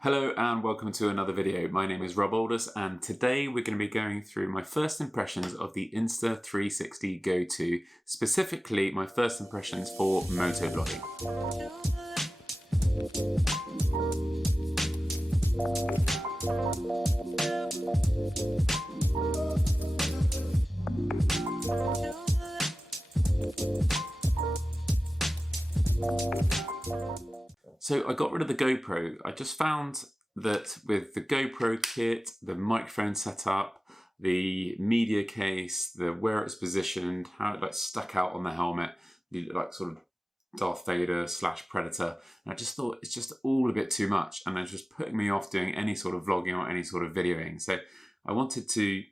Hello and welcome to another video. My name is Rob Aldous and today we're going to be going through my first impressions of the Insta360 GO2, specifically my first impressions for motovlogging. So I got rid of the GoPro. I just found that with the GoPro kit, the microphone setup, the media case, where it's positioned, how it stuck out on the helmet, like sort of Darth Vader / Predator, and I just thought it's just all a bit too much, and it's just putting me off doing any sort of vlogging or any sort of videoing. So I wanted to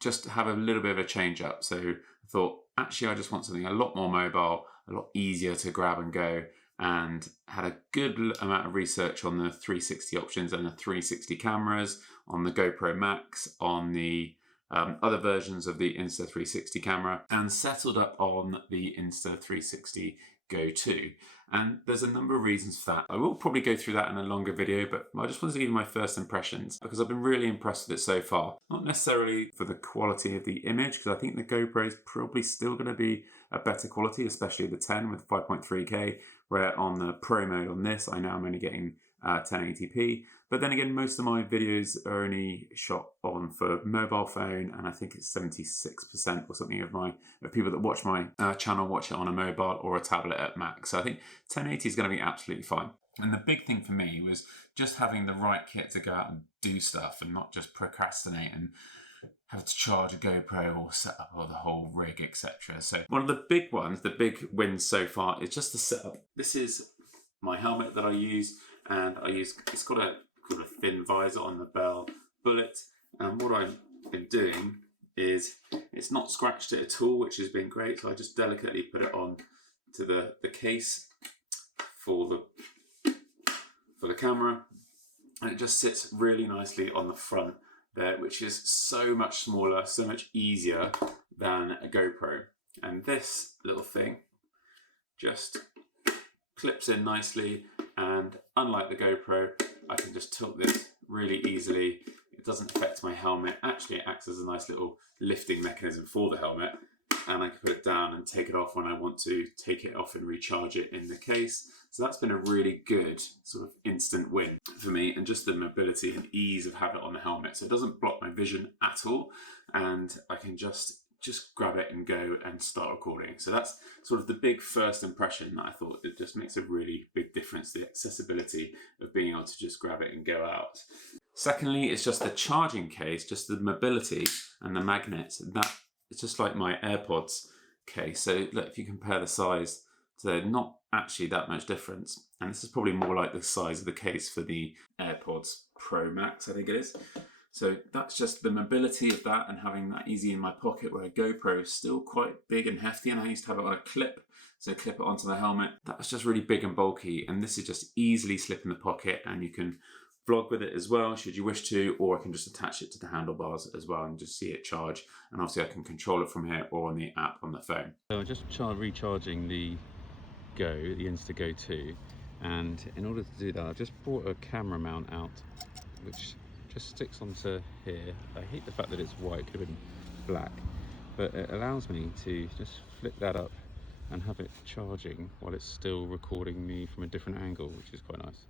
just have a little bit of a change up. So I thought, actually, I just want something a lot more mobile, a lot easier to grab and go, and had a good amount of research on the 360 options and the 360 cameras, on the GoPro Max, on the other versions of the Insta360 camera, and settled up on the Insta360 GO2. And there's a number of reasons for that. I will probably go through that in a longer video, but I just wanted to give you my first impressions because I've been really impressed with it so far. Not necessarily for the quality of the image, because I think the GoPro is probably still going to be a better quality, especially the 10 with 5.3K, where on the Pro mode on this, I know I'm only getting 1080p. But then again, most of my videos are only shot on for mobile phone, and I think it's 76% or something of people that watch my channel watch it on a mobile or a tablet at max. So I think 1080 is going to be absolutely fine. And the big thing for me was just having the right kit to go out and do stuff and not just procrastinate and have to charge a GoPro or set up the whole rig, etc. So one of the big ones, the big wins so far, is just the setup. This is my helmet that I use, and it's got a thin visor on the bell bullet. And what I've been doing is it's not scratched it at all, which has been great. So I just delicately put it on to the case for the camera, and it just sits really nicely on the front there, which is so much smaller, so much easier than a GoPro. And this little thing just clips in nicely, and unlike the GoPro, I can just tilt this really easily. It doesn't affect my helmet. Actually, it acts as a nice little lifting mechanism for the helmet, and I can put it down and take it off when I want to take it off and recharge it in the case. So that's been a really good sort of instant win for me, and just the mobility and ease of having it on the helmet. So it doesn't block my vision at all, and I can just grab it and go and start recording. So that's sort of the big first impression that I thought it just makes a really big difference, the accessibility of being able to just grab it and go out. Secondly, it's just the charging case, just the mobility and the magnets. That it's just like my AirPods case. So look, if you compare the size, they're not actually that much difference. And this is probably more like the size of the case for the AirPods Pro Max, I think it is. So that's just the mobility of that, and having that easy in my pocket, where a GoPro is still quite big and hefty, and I used to have it on a clip, so clip it onto the helmet. That was just really big and bulky, and this is just easily slip in the pocket, and you can vlog with it as well, should you wish to, or I can just attach it to the handlebars as well and just see it charge. And obviously I can control it from here or on the app on the phone. So I'm just recharging the Insta GO2, and in order to do that, I've just brought a camera mount out, which just sticks onto here. I hate the fact that it's white, could have been black, but it allows me to just flip that up and have it charging while it's still recording me from a different angle, which is quite nice.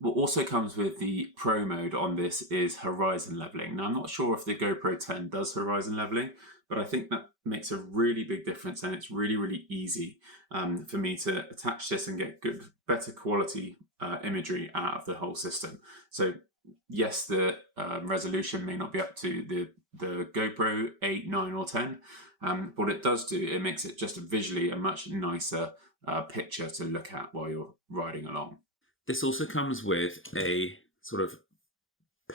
What also comes with the Pro mode on this is horizon leveling. Now, I'm not sure if the GoPro 10 does horizon leveling, but I think that makes a really big difference, and it's really, really easy for me to attach this and get better quality imagery out of the whole system. So yes, the resolution may not be up to the GoPro 8, 9 or 10. What it does do, it makes it just visually a much nicer picture to look at while you're riding along. This also comes with a sort of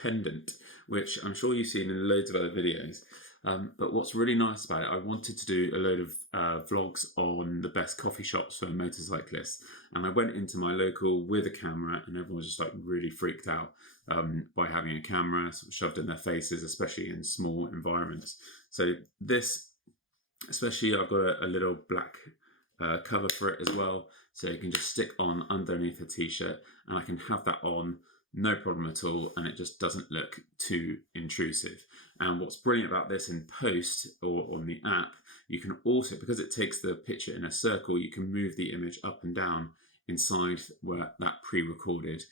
pendant, which I'm sure you've seen in loads of other videos. But what's really nice about it, I wanted to do a load of vlogs on the best coffee shops for motorcyclists. And I went into my local with a camera, and everyone was just like really freaked out by having a camera sort of shoved in their faces, especially in small environments. So this, especially, I've got a little black cover for it as well. So you can just stick on underneath a t-shirt, and I can have that on no problem at all, and it just doesn't look too intrusive. And what's brilliant about this in post or on the app, you can also, because it takes the picture in a circle, you can move the image up and down inside where that pre-recorded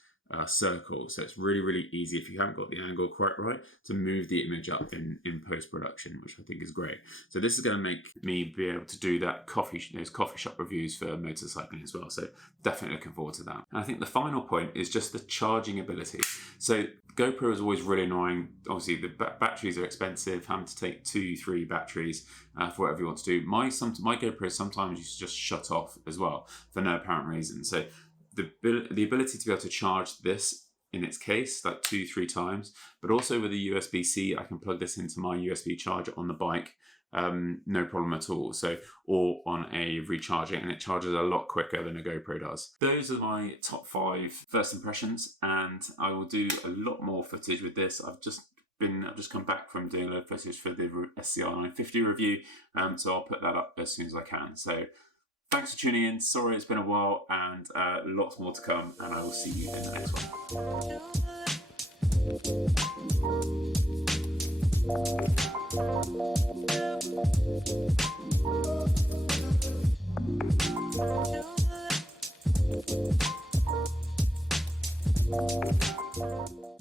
circle. So it's really, really easy if you haven't got the angle quite right to move the image up in post-production, which I think is great. So this is going to make me be able to do that those coffee shop reviews for motorcycling as well. So definitely looking forward to that. And I think the final point is just the charging ability. So GoPro is always really annoying. Obviously the batteries are expensive, having to take 2-3 batteries for whatever you want to do. My GoPro sometimes used to just shut off as well for no apparent reason. So the ability to be able to charge this in its case like 2-3 times, but also with a USB-C, I can plug this into my USB charger on the bike, no problem at all. So, or on a recharging, and it charges a lot quicker than a GoPro does. Those are my top 5 first impressions, and I will do a lot more footage with this. I've just come back from doing a lot of footage for the SCR 950 review, so I'll put that up as soon as I can. So thanks for tuning in. Sorry it's been a while, and lots more to come, and I will see you in the next one.